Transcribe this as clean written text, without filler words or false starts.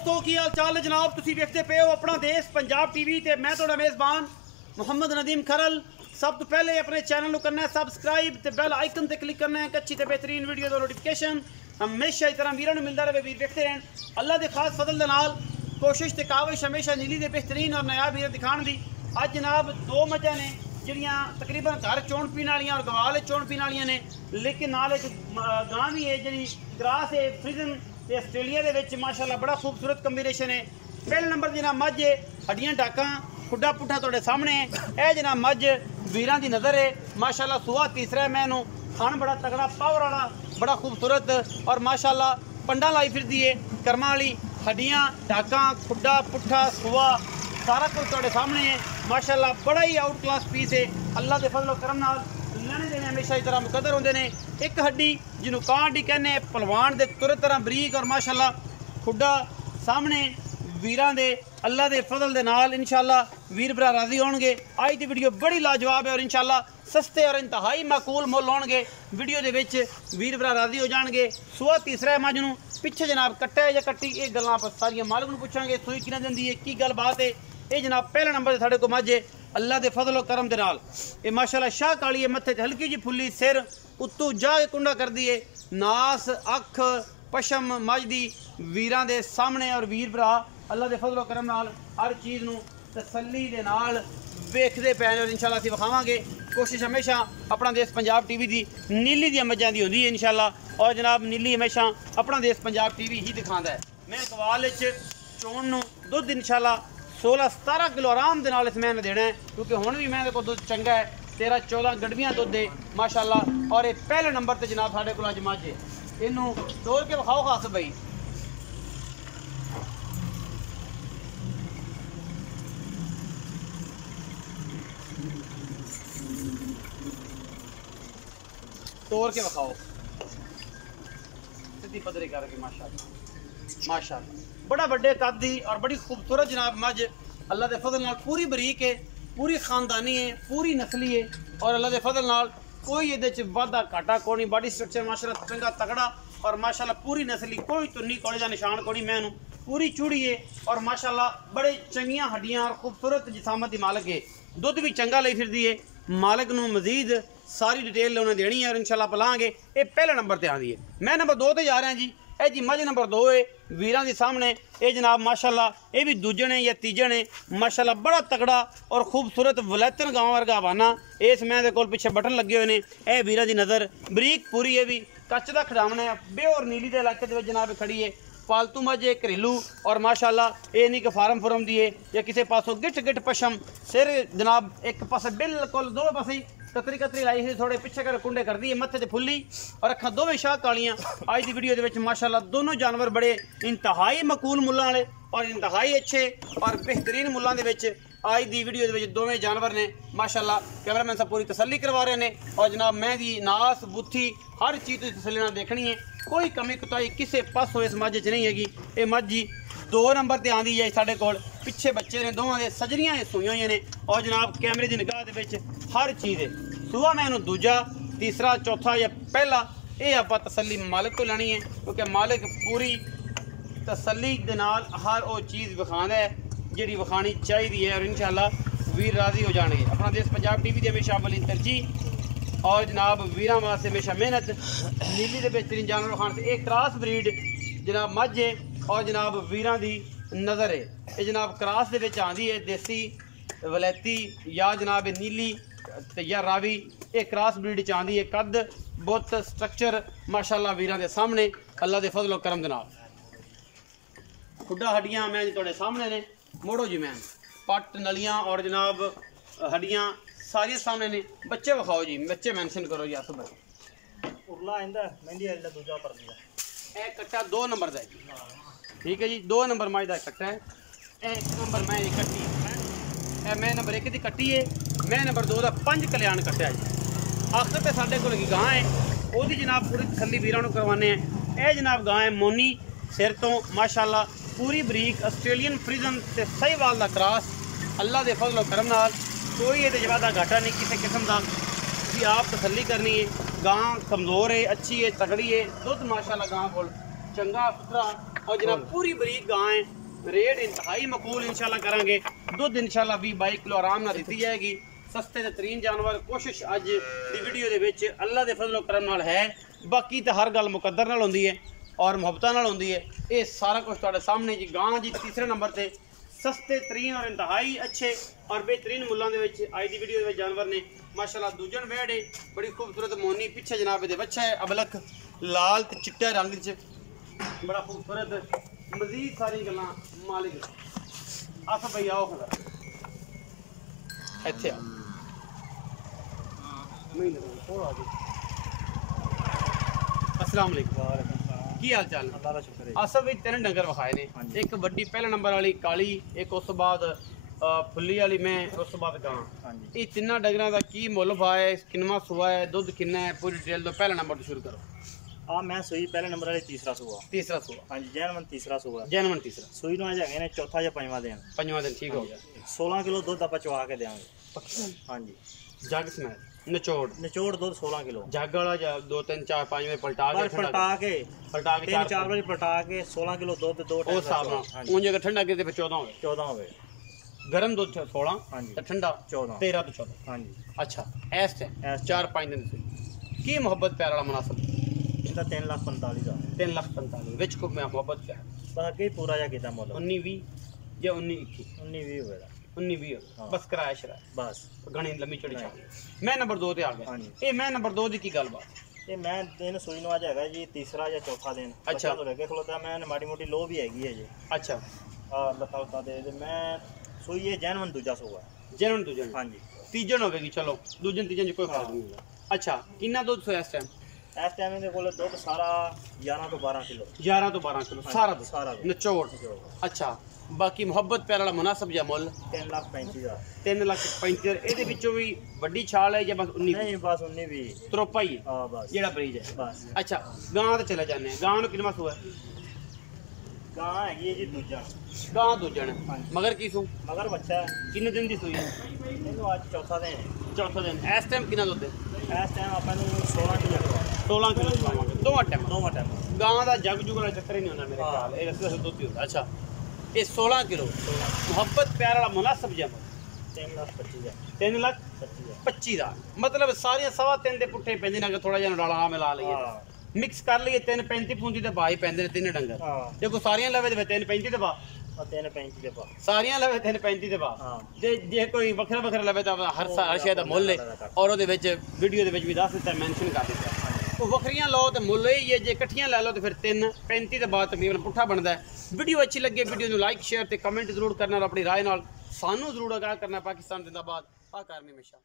दोस्तों की हाल चाल है जनाब। तुसी देखते पे हो अपना देश पंजाब टीवी ते मैं थोड़ा मेज़बान मुहम्मद नदीम खरल। सब तो पहले अपने चैनल को करना है सबसक्राइब ते बेल आइकन ते क्लिक करना है अच्छी ते बेहतरीन वीडियो का नोटिफिकेशन हमेशा इस तरह वीरों मिलता रहे। वीर देखते रहें अल्लाह के खास फजल दे नाल कोशिश ते काविश हमेशा नीली दे बेहतरीन और नायाब वीर दिखाने दी। अज जनाब दो मझां ने जिहड़ियां तकरीबन घर चोण पीने वालियां और गवाल चोण पीने वालियां ने, लेकिन नाल एक गां भी है जिहड़ी ग्रास है फ्रीजन ते आस्ट्रेलिया दे विच माशाअल्लाह बड़ा खूबसूरत कंबीनेशन है। पहले नंबर जना मझ है हड्डियां डाकां खुड्डा पुट्ठा तुहाडे सामने है। यह जना मझ वीरां दी नज़र है माशाअल्लाह। सुहा तीसरा है मैनू खान बड़ा तगड़ा पावर वाला बड़ा खूबसूरत और माशाअल्लाह पंडा लाई फिरदी है कर्मा वाली। हड्डियां डाकां खुड्डा पुट्ठा सुहा सारा कुछ तुहाडे सामने है माशाअल्लाह। बड़ा ही आउट क्लास पीस है अल्लाह के फजलो करम नाल। लेने देने हमेशा इस तरह मुकदर होंगे ने। एक हड्डी जिन्होंने कां हड्डी कहने पलवान दे तुर तरह बरीक और माशाअल्लाह खुड्डा सामने वीरां दे अल्लाह के फजल दे नाल इंशाअल्लाह वीर भरा राजी होंगे। आज की वीडियो बड़ी लाजवाब है और इंशाअल्लाह सस्ते और इंतहाई माकूल मुल होंगे। वीडियो के विच वीर भरा राजी हो जाएंगे। सुहा तीसरा है मझ नूं पिछे जनाब कट्टा है या कट्टी, ये गल्लां आप सारियां मालिक नूं पुछांगे। सूई किना दिंदी है की गल बात है। ये जनाब पहले नंबर साढ़े को मझ है अल्लाह के फजलो करम दे नाल। ये माशाअल्लाह शाह काली है, मत्थे ते हल्की जी फुल्ली, सिर उत्तों जा के कुंडा कर दी है, नास अख पशम मझ दी वीरां दे सामने। और वीर भरा अल्लाह के फजलो करम नाल हर चीज़ नूं तसल्ली दे नाल वेखदे पे और इंशाअल्लाह असीं विखावांगे। कोशिश हमेशा अपना देश पंजाब टीवी की नीली दी मझां दी होंदी है इंशाअल्लाह। और जनाब नीली हमेशा अपना देश पंजाब टीवी ही दिखाता है। मैं गवाल चोण नूं दुध इंशाअल्लाह 16-17 किलो आराम के नाल इस मैंने देना है, क्योंकि हुण भी मैं को दुध चंगा है 13-14 गड्डियां दुध है माशाअल्लाह। और ये पहले नंबर पर जनाब साढ़े को अज मझ है। इनू तोड़ के विखाओ खास बई। तोड़ के विखाओ सीधी पदरी करके माशाअल्लाह माशाअल्लाह। बड़ा बड़े कद दी और बड़ी खूबसूरत जनाब मझ अल्लाह के फजल नाल पूरी बरीक है, पूरी खानदानी है, पूरी नस्ली है। और अल्लाह के फजल नाल कोई ये वाधा घाटा को नहीं। बॉडी स्ट्रक्चर माशाअल्लाह चंगा तगड़ा और माशाअल्लाह पूरी नस्ली, कोई तुन्नी कोड़े का निशान कोई मैनू पूरी चूड़ी है। और माशाअल्लाह बड़े चंगियां हड्डियां और खूबसूरत जिसामत की मालिक है। दुध भी चंगा ले फिरदी है। मालिक नूं मजीद सारी डिटेल उन्हें देनी है और इंशाअल्लाह पलांगे। ये पहले नंबर पर आती है। मैं नंबर 2 पर जा रहा जी। यह जी मझ नंबर 2 है वीरां के सामने। ये जनाब माशाअल्लाह ये भी दूजे ने या तीजे ने माशाअल्लाह बड़ा तगड़ा और खूबसूरत वलैतन गाँव वर्गा हवाना। इस मैं दे कोल पिछे बटन लगे हुए हैं। यह वीरां की नज़र बरीक पूरी है भी कच का खिडावना है। बेहोर नीली के इलाके के जनाब खड़ी है। पालतू मझ है घरेलू और माशाअल्लाह ये नहीं कि फार्म फुरम दी है या किसी पासों गिट गिट पशम। सिर जनाब एक पासे बिल्कुल दो पासे कतरी कतरी लाई है, थोड़े पिछे कर कुंडे कर दी है, मत्थे ते फुल्ली और अखा दोवें शाह कालियां। आज की वीडियो के माशाअल्लाह दोनों जानवर बड़े इंतहाई मकूल मुल्लां वाले और इंतहाई अच्छे और बेहतरीन मुल्लां दे विच आज की वीडियो के दोवें जानवर ने माशाअल्लाह। कैमरामैन साहब पूरी तसल्ली करवा रहे हैं और जनाब मैं दी नास बुत्थी हर चीज़ की तसल्ली नाल देखनी है। कोई कमी कुताही किसी पासों इस मझ च नहीं हैगी। ये मझ 2 नंबर पर आँदी है साढ़े कोल। पिछे बच्चे ने दोवां दे सजरियां सूई हुई ने और जनाब कैमरे की निगाह दे विच हर चीज़ है। सुहा मैं इन्हूं दूजा तीसरा चौथा या पहला ये आप तसल्ली मालिक को लैनी है, क्योंकि मालिक पूरी तसल्ली दे नाल हर वो चीज़ विखांदा है जिहड़ी विखानी चाहिए है। और इंशाअल्लाह वीर राजी हो जाएंगे। अपना देश पंजाब टीवी की हमेशा अवली तरजीह और जनाब वीरां वास्ते हमेशा मेहनत। नीली के बेहतरीन जानवर खान से एक क्रॉस ब्रीड जनाब मझ है और जनाब वीरां दी नज़र है। ये जनाब क्रॉस दे विच आंदी है देसी वलैती या जनाब नीली या रावी। एक क्रॉस ब्रीड च आंदी है। कद बुत स्ट्रक्चर माशाअल्लाह वीरां दे सामने अल्लाह के फजलो करम दे नाल। खुड्डा हड्डियां मैं तुहाडे सामने ने। मोड़ो जी मैं पट नलियां और जनाब हड्डियां सारियां सामने ने। बच्चे विखाओ जी, बच्चे मैंशन करो जी। आसो भाई उरला आंदा मेहंदी वाला दूजा पर दिया। ए कट्टा 2 नंबर दा है, ठीक है जी। 2 नंबर मझ दा कट्टा है। 1 नंबर मैं दी कट्टी है। मैं नंबर 1 दी कट्टी है। मैं नंबर 2 दा 5 कल्याण कट्टा है जी। आखिर पे साढ़े को गां है वो जनाब पूरी तसल्ली वीरां नूं करवाने हैं। यह जनाब गां है मोनी सिर तो माशाअल्लाह पूरी बरीक आस्ट्रेलियन फ्रीजन से सहीवाल का क्रॉस। अल्लाह के फजलो करम नाल कोई ये वादा घाटा नहीं किसी किस्म का। भी आप तसल्ली करनी है। गां कमज़ोर है, अच्छी है, तगड़ी है। दुध माशाअल्लाह गां को चंगा सुथरा और जनाब पूरी बरीक गां है। रेट इंतहाई मकबूल इंशाल्लाह करांगे। दुध इंशाल्लाह 20-22 किलो आराम नाल दी जाएगी। सस्ते ते तरीन जानवर कोशिश अज दी वीडियो दे विच अल्लाह दे फजल करम नाल है। बाकी तो हर गल मुकद्दर नाल होंदी है और मुहब्बत नाल होंदी है। ये सारा कुछ तुहाडे सामने जी। गां जी तीसरे नंबर ते सस्ते तरीन और इंतहाई अच्छे और बेहतरीन मुल्लां दे विच आज दी वीडियो दे जानवर ने माशाल्लाह। दूजन वेड़ है बड़ी खूबसूरत मोनी पिछे जनाब दे बच्चा है अबलक लाल ते चिट्टे रंग च बड़ा खूबसूरत। मजीद सारी गल्लां मालिक अस भाई आओ इत्थे अस्सलाम वालेकुम की हाल चाल? अल्लाह दा शुक्र है। असल भी 3 डंगर विखाए ने। एक बड़ी पहले नंबर वाली काली, एक उस बाद फुल्ली वाली में, उस बाद गां। ये तिना डंगरां दा की मुੱਲ भाए किन्ना सुआ है दुध किन्ना है पूरी डिटेल दो। पहला नंबर तो शुरू करो। आ मैं सूई पहले नंबर वाली तीसरा सूआ। तीसरा सुआ हाँ जी जैनवन तीसरा सूआ। जैनवन तीसरा सूई नु आज है चौथा या पंजवां दिन। पंजवां दिन ठीक हो गया। 16 किलो दूध आप चवा के देंगे। हाँ जी जग समेत निचोड़ दूध 16 किलो जग वाला या 2 3 4 5 में पलटा के पलटा के 3-4 बार पलटा के 16 किलो दूध 2 टाइम उस हिसाब नाल उन जगह ठंडा करते 14 हो गए। गरम दूध 16 हाँ जी ते ठंडा 13 तो 14। हाँ जी अच्छा इस टाइम 4-5 दिन से की मोहब्बत प्यार वाला मुनासिब इसका 3,45,000 3,45,000 विच को मैं मोहब्बत प्यार बाकी पूरा जा किदा मोल 19-20 या 19-21 19-20 होएगा 19-20 बस कराया शराय बस घनी लंबी चौड़ी छाल। मैं नंबर 2 ते आ गया। ये मैं नंबर 2 दी की गलबात ते मैं दिन सूई नु आज है जी तीसरा या चौथा दिन। अच्छा तो लगे खलोता मैं माड़ी मोटी लो भी हैगी है जी। अच्छा लता उता दे मैं सूई है जैनवन दूजा सूआ। जैनवन दूजन हाँ जी तीजन होगी चलो दूजन तीजन कोई फर्क नहीं होगा। अच्छा कितना दूध सोया इस टाइम इनके कोल दूध सारा 11 तो 12 किलो 11 तो 12 किलो सारा दूध सारा निचोड़। अच्छा बाकी मुहब्बत प्यार वाला मुनासिब या मुੱਲ 3,35,000 3,35,000 ਇਹਦੇ ਵਿੱਚੋਂ ਵੀ ਵੱਡੀ ਛਾਲ ਹੈ ਜਾਂ ਬਸ 19 नहीं बस 19-20 ਤਰੋਪਾ ਹੀ ਹੈ हाँ बस ਜਿਹੜਾ ਬਰੀਜ ਹੈ। बस ਅੱਛਾ ਗਾਂ ਤੇ ਚਲੇ ਜਾਂਦੇ ਆ। ਗਾਂ ਨੂੰ ਕਿੰਨਾ ਸੂਆ ਹੈ? गां हैगी है जी दूजा ਗਾਂ ਦੂਜਣ ਮਗਰ ਕੀ ਸੂ मगर बच्चा ਕਿੰਨੇ ਦਿਨ ਦੀ ਸੂਈ ਹੈ? ਇਹਨੂੰ ਅੱਜ ਚੌਥਾ ਦਿਨ ਹੈ। ਚੌਥਾ ਦਿਨ। ਇਸ ਟਾਈਮ ਕਿੰਨਾ ਦੁੱਧ ਹੈ? ਇਸ ਟਾਈਮ ਆਪਾਂ ਨੂੰ 16 ਕਿਲੋ 16 ਕਿਲੋ ਚਵਾਵਾਂਗੇ ਦੋਵਾਂ ਟਾਈਮ। ਦੋਵਾਂ ਟਾਈਮ ਗਾਂ ਦਾ ਜਗ ਜੁਗ ਵਾਲਾ ਚੱਕਰ ਹੀ ਨਹੀਂ ਹੁੰਦਾ ਮੇਰੇ ਖਿਆਲ। ਇਹ ਰਸਤੇ ਦੁੱਧ ਹੀ ਹੁੰਦਾ। ਅੱਛਾ ਇਹ 16 ਕਿਲੋ ਮੁਹੱਬਤ ਪਿਆਰ ਵਾਲਾ ਮੁਨਾਸਿਬ ਜਮ 3,25,000 3,25,000 ਦਾ ਮਤਲਬ ਸਾਰੀਆਂ 3.5 ਦੇ ਪੁੱਠੇ ਪੈਂਦੇ ਨੇ। ਥੋੜਾ ਜਿਹਾ ਰਲਾ ਮਿਲਾ ਲਈਏ ਮਿਕਸ ਕਰ ਲਈਏ 3.35 ਦੇ ਬਾਈ ਪੈਂਦੇ ਨੇ ਤਿੰਨ ਡੰਗਰ। ਜੇ ਕੋਈ ਸਾਰੀਆਂ ਲਵੇ ਤੇ 3.35 ਦੇ ਬਾ 3,35 ਦੇ ਪਾ ਸਾਰੀਆਂ ਲਵੇ 3.35 ਦੇ ਬਾ। ਜੇ ਕੋਈ ਵੱਖਰਾ ਵੱਖਰਾ ਲਵੇ ਤਾਂ ਹਰ ਸ਼ੈ ਦਾ ਮੁੱਲ ਹੈ ਔਰ ਉਹਦੇ ਵਿੱਚ ਵੀਡੀਓ ਦੇ ਵਿੱਚ ਵੀ ਦੱਸ ਦਿੱਤਾ ਮੈਂਸ਼ਨ ਕਰ ਦਿੱਤਾ। ਉਹ ਵੱਖਰੀਆਂ ਲਓ ਤੇ ਮੁੱਲ ਹੀ ਹੈ। ਜੇ ਇਕੱਠੀਆਂ ਲੈ ਲਓ ਤੇ ਫਿਰ 3.35 ਦੇ ਬਾਅਦ ਤਕਰੀਬਨ ਪੁੱਠਾ ਬਣਦਾ ਹੈ। ਵੀਡੀਓ ਅੱਛੀ ਲੱਗੇ ਵੀਡੀਓ ਨੂੰ ਲਾਈਕ ਸ਼ੇਅਰ ਤੇ ਕਮੈਂਟ ਜ਼ਰੂਰ ਕਰਨਾ ਔਰ ਆਪਣੀ ਰਾਏ ਨਾਲ ਸਾਨੂੰ ਜ਼ਰੂਰ ਆਗਾਹ ਕਰਨਾ। ਪਾਕਿਸਤਾਨ ਜ਼ਿੰਦਾਬਾਦ। ਆ ਕਰਨੀ ਹਮੇਸ਼ਾ।